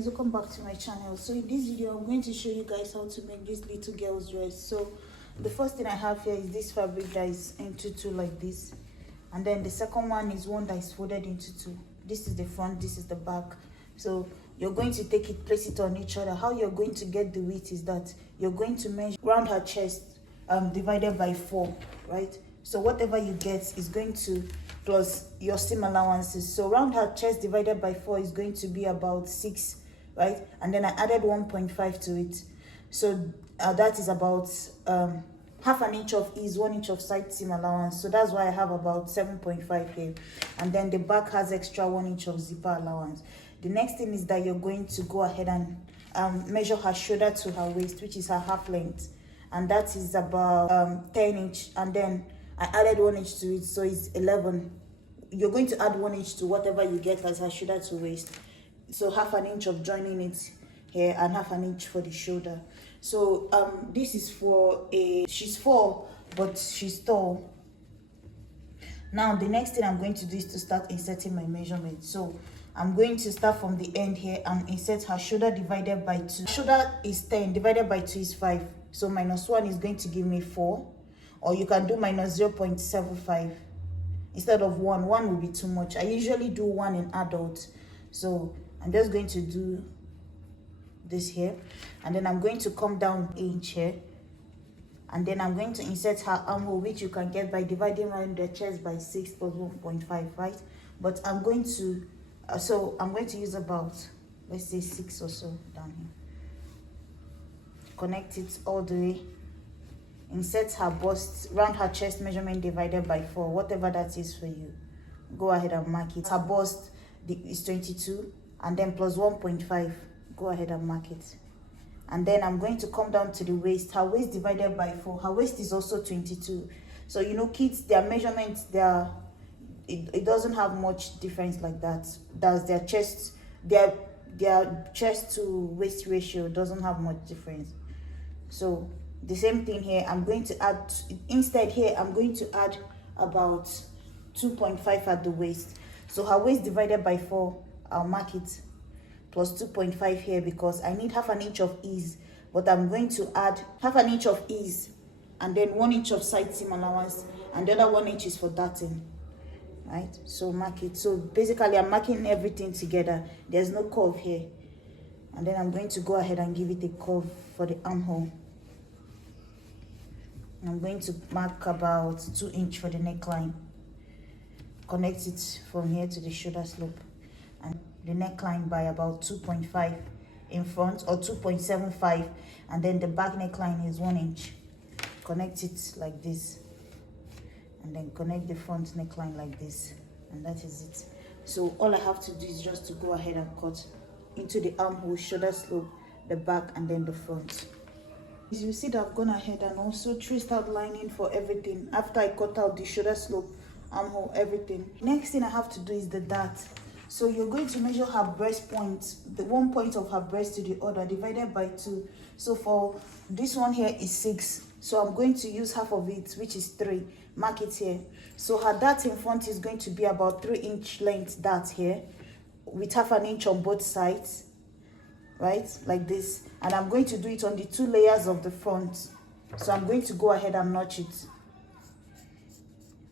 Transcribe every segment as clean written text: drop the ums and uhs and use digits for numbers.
guys, welcome back to my channel. So in this video I'm going to show you guys how to make this little girl's dress. So the first thing I have here is this fabric that is into two like this, and then the second one is one that is folded into two. This is the front, this is the back. So you're going to take it, place it on each other. How you're going to get the width is that you're going to measure around her chest divided by 4, right? So whatever you get is going to plus your seam allowances. So around her chest divided by 4 is going to be about 6, right? And then I added 1.5 to it. So that is about half an inch of ease, 1 inch of side seam allowance. So that's why I have about 7.5 here. And then the back has extra 1 inch of zipper allowance. The next thing is that you're going to go ahead and measure her shoulder to her waist, which is her half length. And that is about 10 inch. And then I added 1 inch to it, so it's 11. You're going to add 1 inch to whatever you get as her shoulder to waist. So half an inch of joining it here and half an inch for the shoulder. So this is for she's 4, but she's tall. Now the next thing I'm going to do is to start inserting my measurement. So I'm going to start from the end here and insert her shoulder divided by 2. Shoulder is 10, divided by 2 is 5. So minus 1 is going to give me 4. Or you can do minus 0.75 instead of 1. 1 will be too much. I usually do 1 in adults. So I'm just going to do this here. And then I'm going to come down inch here. And then I'm going to insert her armhole, which you can get by dividing around the chest by 6 plus 1.5, right? But I'm going to, I'm going to use about, let's say 6 or so down here. Connect it all the way. Insert her bust, round her chest measurement divided by 4, whatever that is for you. Go ahead and mark it. Her bust is 22, and then plus 1.5. Go ahead and mark it. And then I'm going to come down to the waist. Her waist divided by 4. Her waist is also 22. So you know, kids, their measurements, it doesn't have much difference like that. That's their chest, their chest to waist ratio doesn't have much difference. So the same thing here, I'm going to add, instead here, I'm going to add about 2.5 at the waist. So her waist divided by 4, I'll mark it, plus 2.5 here because I need half an inch of ease. But I'm going to add half an inch of ease and then 1 inch of side seam allowance, and the other 1 inch is for darting, right? So mark it. So basically I'm marking everything together. There's no curve here. And then I'm going to go ahead and give it a curve for the armhole. I'm going to mark about 2 inch for the neckline. Connect it from here to the shoulder slope. And the neckline by about 2.5 in front, or 2.75. And then the back neckline is 1 inch. Connect it like this. And then connect the front neckline like this. And that is it. So all I have to do is just to go ahead and cut into the armhole, shoulder slope, the back, and then the front. As you see that I've gone ahead and also traced out lining for everything after I cut out the shoulder slope, armhole, everything. Next thing I have to do is the dart. So you're going to measure her breast point, the 1 point of her breast to the other, divided by 2. So for this one here is 6. So I'm going to use half of it, which is 3. Mark it here. So her dart in front is going to be about 3 inch length dart here, with half an inch on both sides, right, like this. And I'm going to do it on the 2 layers of the front. So I'm going to go ahead and notch it.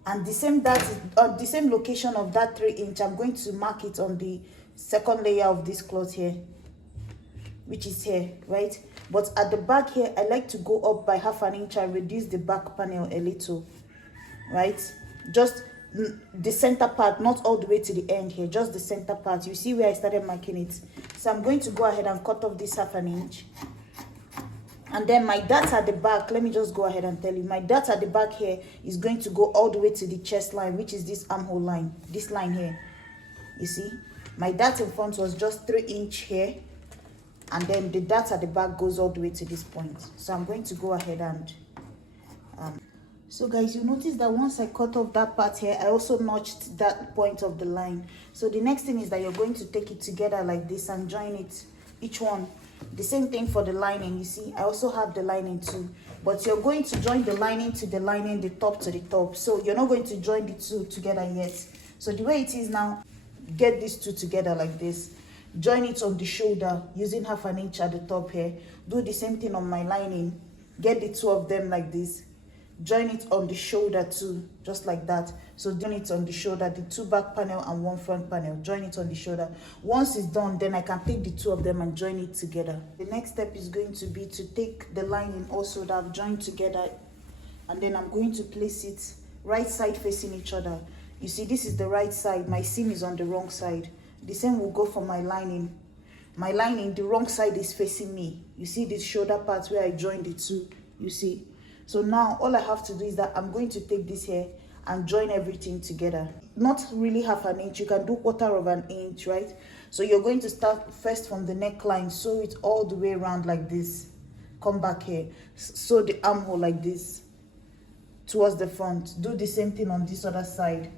And the same dart, the same location of that 3 inch, I'm going to mark it on the second layer of this cloth here, which is here, right? But at the back here, I like to go up by half an inch and reduce the back panel a little, right? Just the center part, not all the way to the end here, just the center part. You see where I started marking it. So I'm going to go ahead and cut off this half an inch. And then my dart at the back, let me just go ahead and tell you, my dart at the back here is going to go all the way to the chest line, which is this armhole line, this line here. You see, my dart in front was just 3 inch here, and then the dart at the back goes all the way to this point. So I'm going to go ahead and so guys, you notice that once I cut off that part here, I also notched that point of the line. So the next thing is that you're going to take it together like this and join it, each one. The same thing for the lining. You see, I also have the lining too, but you're going to join the lining to the lining, the top to the top. So you're not going to join the two together yet. So the way it is now, get these two together like this. join it on the shoulder using 1/2 inch at the top here. Do the same thing on my lining, get the two of them like this, join it on the shoulder too, just like that. So join it on the shoulder, the 2 back panel and 1 front panel, join it on the shoulder. Once it's done, then I can take the 2 of them and join it together. The next step is going to be to take the lining also that I've joined together, and then I'm going to place it right side facing each other. You see, this is the right side, my seam is on the wrong side. The same will go for my lining. My lining, the wrong side is facing me. You see this shoulder part where I joined the 2, you see. So now all I have to do is that I'm going to take this here and join everything together. Not really 1/2 inch, you can do 1/4 inch, right? So you're going to start first from the neckline, sew it all the way around like this. Come back here, sew the armhole like this towards the front. Do the same thing on this other side.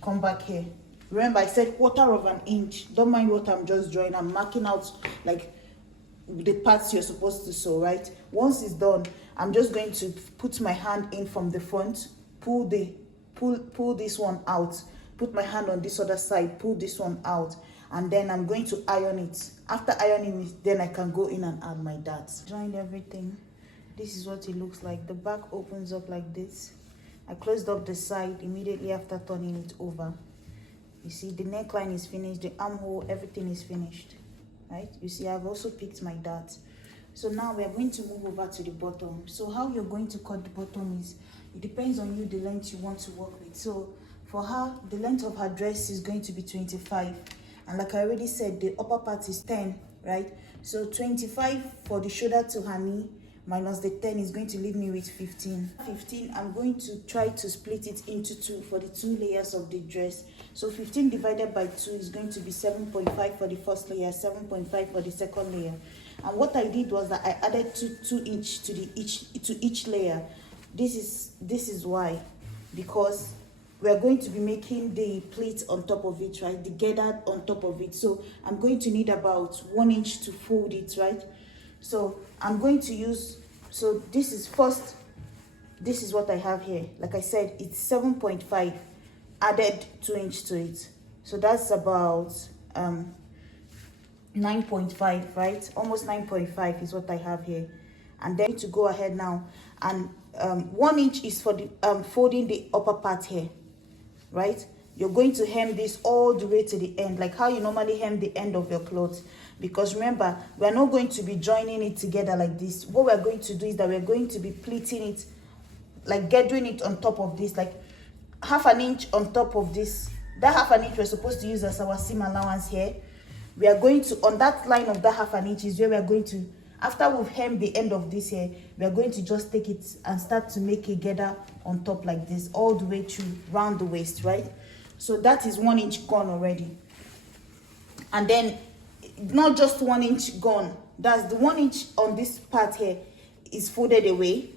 Come back here. Remember, I said 1/4 inch. Don't mind what I'm just drawing. I'm marking out like the parts you're supposed to sew, right? Once it's done, I'm just going to put my hand in from the front, pull this one out, put my hand on this other side, pull this one out, and then I'm going to iron it. After ironing it, then I can go in and add my darts. Joined everything. This is what it looks like. The back opens up like this. I closed up the side immediately after turning it over. You see, the neckline is finished, the armhole, everything is finished, right? You see, I've also picked my darts. So now we are going to move over to the bottom. So how you're going to cut the bottom is, it depends on you, the length you want to work with. So for her, the length of her dress is going to be 25. And like I already said, the upper part is 10, right? So 25 for the shoulder to her knee, minus the 10 is going to leave me with 15. 15, I'm going to try to split it into 2 for the 2 layers of the dress. So 15 divided by 2 is going to be 7.5 for the first layer, 7.5 for the second layer. And what I did was that I added 2 inch to each layer. This is why, because we're going to be making the pleat on top of it, right? The girder on top of it. So I'm going to need about 1 inch to fold it, right? So I'm going to use, so this is what I have here. Like I said, it's 7.5, added 2 inch to it. So that's about 9.5, right? Almost 9.5 is what I have here. And then to go ahead now, and 1 inch is for the folding the upper part here, right? You're going to hem this all the way to the end, like how you normally hem the end of your clothes. Because remember, we're not going to be joining it together like this. What we're going to do is that we're going to be pleating it, like gathering it on top of this, like 1/2 inch on top of this. That 1/2 inch we're supposed to use as our seam allowance here. We are going to, on that line of that 1/2 inch is where we are going to, after we've hemmed the end of this here, we are going to just take it and start to make a gather on top like this, all the way through, round the waist, right? So that is 1 inch gone already. And then, not just 1 inch gone, that's the 1 inch on this part here is folded away.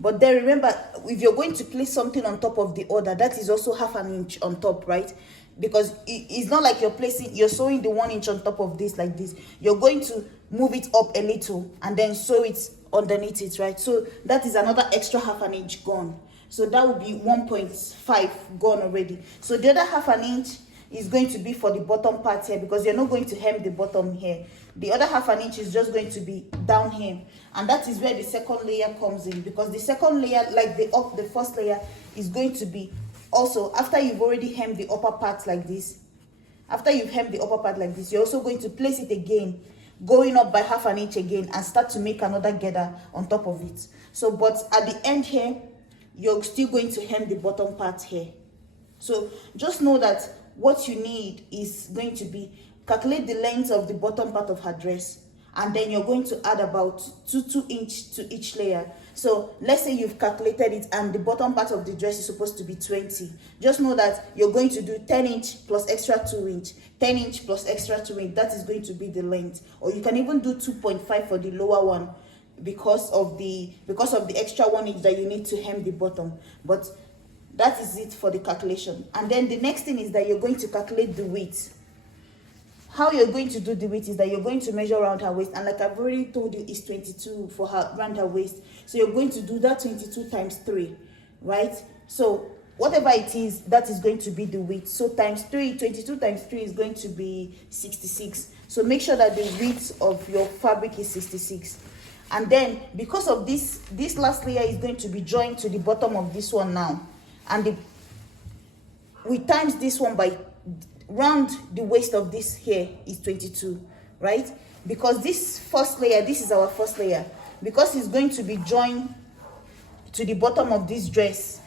But then remember, if you're going to place something on top of the other, that is also 1/2 inch on top, right? Because it's not like you're sewing the 1 inch on top of this like this. You're going to move it up a little and then sew it underneath it, right? So that is another extra 1/2 inch gone. So that would be 1.5 gone already. So the other 1/2 inch is going to be for the bottom part here, because you're not going to hem the bottom here. The other 1/2 inch is just going to be down here, and that is where the second layer comes in, because the second layer, like the first layer, is going to be also, after you've already hemmed the upper part like this, after you've hemmed the upper part like this, you're also going to place it again, going up by 1/2 inch again, and start to make another gather on top of it. So, but at the end here, you're still going to hem the bottom part here. So just know that what you need is going to be, calculate the length of the bottom part of her dress, and then you're going to add about 2 inch to each layer. So let's say you've calculated it and the bottom part of the dress is supposed to be 20. Just know that you're going to do 10 inch plus extra 2 inch, 10 inch plus extra 2 inch. That is going to be the length. Or you can even do 2.5 for the lower one, because of the extra 1 inch that you need to hem the bottom. But that is it for the calculation. And then the next thing is that you're going to calculate the width. How you're going to do the width is that you're going to measure around her waist, and like I've already told you, it's 22 for her around her waist. So you're going to do that 22 times 3, right? So whatever it is, that is going to be the width. So times 3, 22 times 3 is going to be 66. So make sure that the width of your fabric is 66. And then because of this last layer is going to be joined to the bottom of this one now, and we times this one by round the waist of this here is 22, right? Because this first layer, this is our first layer, because it's going to be joined to the bottom of this dress,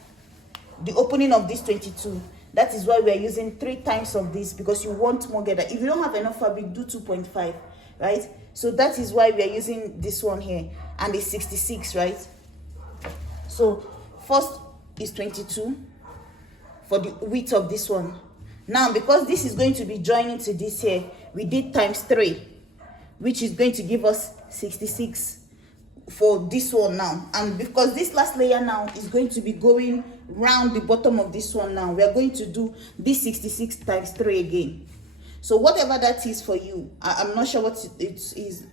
the opening of this 22. That is why we are using 3 times of this, because you want more gather. If you don't have enough fabric, do 2.5, right? So that is why we are using this one here, and it's 66, right? So first is 22 for the width of this one. Now because this is going to be joining to this here, we did times 3, which is going to give us 66 for this one now. And because this last layer now is going to be going round the bottom of this one now, we are going to do this 66 times 3 again. So whatever that is for you, I'm not sure what it is.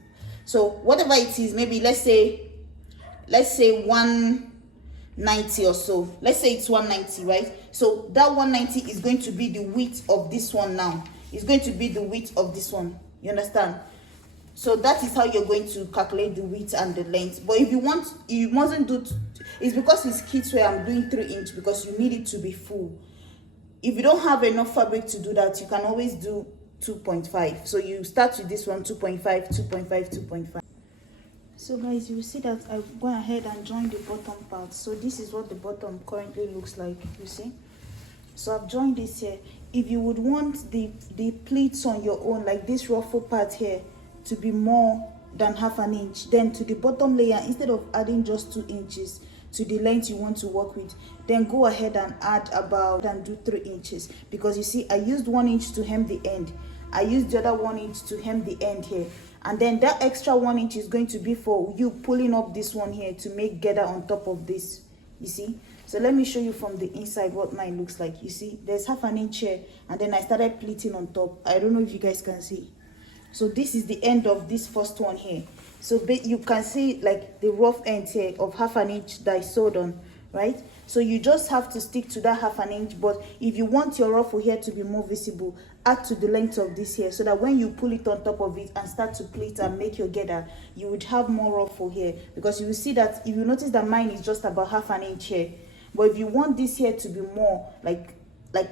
So whatever it is, maybe let's say 190 or so. Let's say it's 190, right? So that 190 is going to be the width of this one now. It's going to be the width of this one. You understand? So that is how you're going to calculate the width and the length. But if you want, you mustn't do it's because it's kids wear, I'm doing 3 inch because you need it to be full. If you don't have enough fabric to do that, you can always do 2.5. So you start with this one, 2.5, 2.5, 2.5. So guys, you will see that I went ahead and joined the bottom part. So this is what the bottom currently looks like, you see. So I've joined this here. If you would want the pleats on your own, like this ruffle part here, to be more than half an inch, then to the bottom layer, instead of adding just 2 inches to the length you want to work with, then go ahead and add about and do 3 inches, because you see I used 1 inch to hem the end, I used the other 1 inch to hem the end here, and then that extra 1 inch is going to be for you pulling up this one here to make gather on top of this, you see. So let me show you from the inside what mine looks like. You see there's half an inch here, and then I started pleating on top. I don't know if you guys can see. So this is the end of this first one here. So you can see like the rough end here of half an inch that I sewed on, right? So you just have to stick to that half an inch. But if you want your ruffle here to be more visible, add to the length of this here, so that when you pull it on top of it and start to pleat and make your gather, you would have more ruffle here. Because you will see that, if you notice that mine is just about half an inch here, but if you want this here to be more like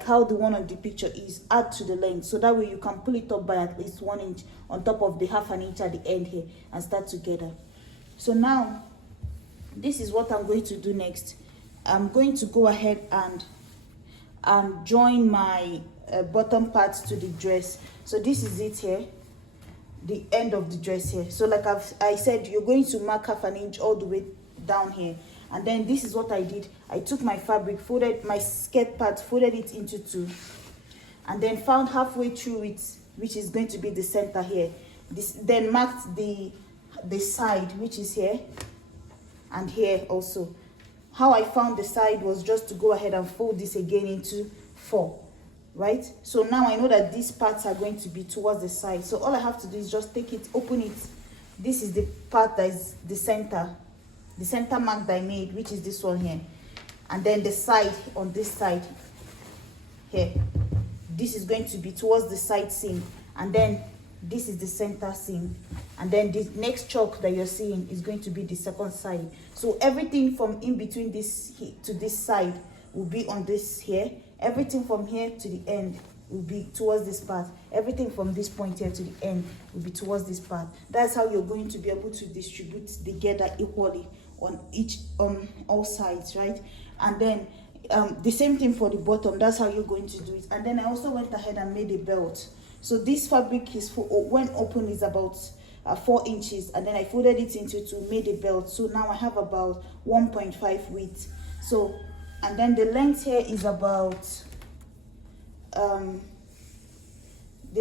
how the one on the picture is, add to the length, so that way you can pull it up by at least 1 inch on top of the half an inch at the end here and start together. So now this is what I'm going to do next. I'm going to go ahead and join my bottom part to the dress. So this is it here, the end of the dress here. So like I said, you're going to mark half an inch all the way down here. And then this is what I did. I took my fabric, folded my skirt part, folded it into 2, and then found halfway through it, which is going to be the center here. Then marked the side, which is here and here also. How I found the side was just to go ahead and fold this again into 4, right? So now I know that these parts are going to be towards the side. So all I have to do is just take it, open it. This is the part that is the center mark that I made, which is this one here. And then the side on this side here, this is going to be towards the side seam, and then this is the center seam, and then the next chalk that you're seeing is going to be the second side. So everything from in between this to this side will be on this here. Everything from here to the end will be towards this part. Everything from this point here to the end will be towards this part. That's how you're going to be able to distribute the gather equally on all sides, right? And then the same thing for the bottom. That's how you're going to do it. And then I also went ahead and made a belt. So this fabric is when open is about 4 inches, and then I folded it into 2, made a belt. So now I have about 1.5 width. So, and then the length here is about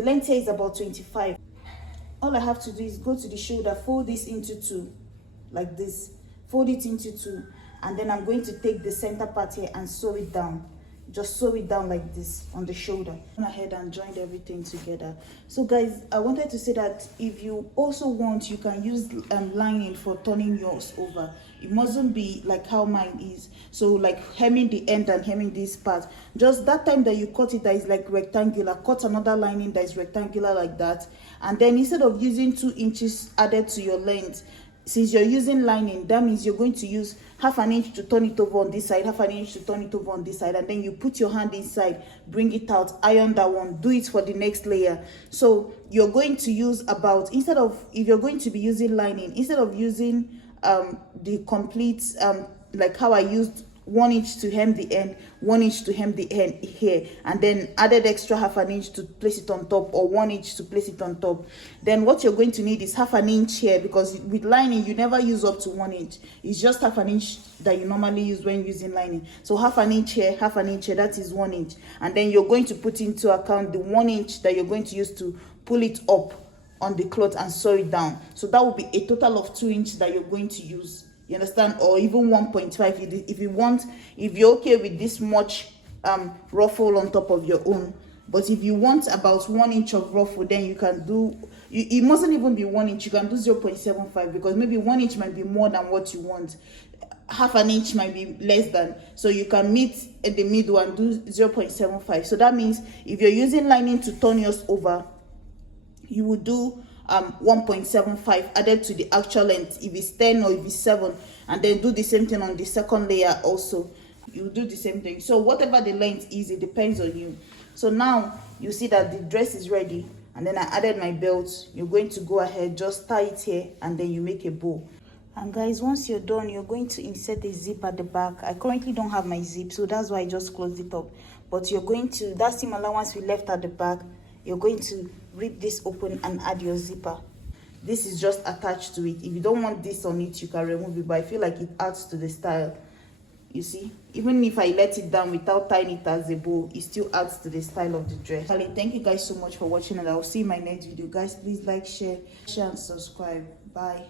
25. All I have to do is go to the shoulder, fold this into 2 like this, fold it into 2, and then I'm going to take the center part here and sew it down. just sew it down like this on the shoulder. Went ahead and joined everything together. So guys, I wanted to say that if you also want, you can use lining for turning yours over. It mustn't be like how mine is, so like hemming the end and hemming this part. Just that time that you cut it that is like rectangular, cut another lining that is rectangular like that, and then instead of using 2 inches added to your length, since you're using lining, that means you're going to use half an inch to turn it over on this side, half an inch to turn it over on this side, and then you put your hand inside, bring it out, iron that one, do it for the next layer. So you're going to use about, instead of, if you're going to be using lining, instead of using the complete like how I used 1 inch to hem the end, 1 inch to hem the end here, and then added extra half an inch to place it on top, or 1 inch to place it on top, then what you're going to need is half an inch here, because with lining you never use up to 1 inch. It's just half an inch that you normally use when using lining. So half an inch here, half an inch here, that is 1 inch. And then you're going to put into account the 1 inch that you're going to use to pull it up on the cloth and sew it down. So that will be a total of 2 inches that you're going to use. You understand? Or even 1.5 if you want, if you're okay with this much ruffle on top of your own. But if you want about 1 inch of ruffle, then you can do, it mustn't even be 1 inch, you can do 0.75, because maybe 1 inch might be more than what you want, half an inch might be less than, so you can meet in the middle and do 0.75. So that means if you're using lining to turn yours over, you will do 1.75 added to the actual length, if it's 10 or if it's 7, and then do the same thing on the second layer also. You do the same thing. So whatever the length is, it depends on you. So now you see that the dress is ready, and then I added my belt. You're going to go ahead, just tie it here, and then you make a bow. And guys, once you're done, you're going to insert a zip at the back. I currently don't have my zip, so that's why I just closed it up. But you're going to, that seam allowance we left at the back, you're going to rip this open and add your zipper. This is just attached to it. If you don't want this on it, you can remove it, but I feel like it adds to the style. You see, even if I let it down without tying it as a bow, it still adds to the style of the dress. Thank you guys so much for watching, and I'll see you in my next video. Guys, please like, share and subscribe. Bye.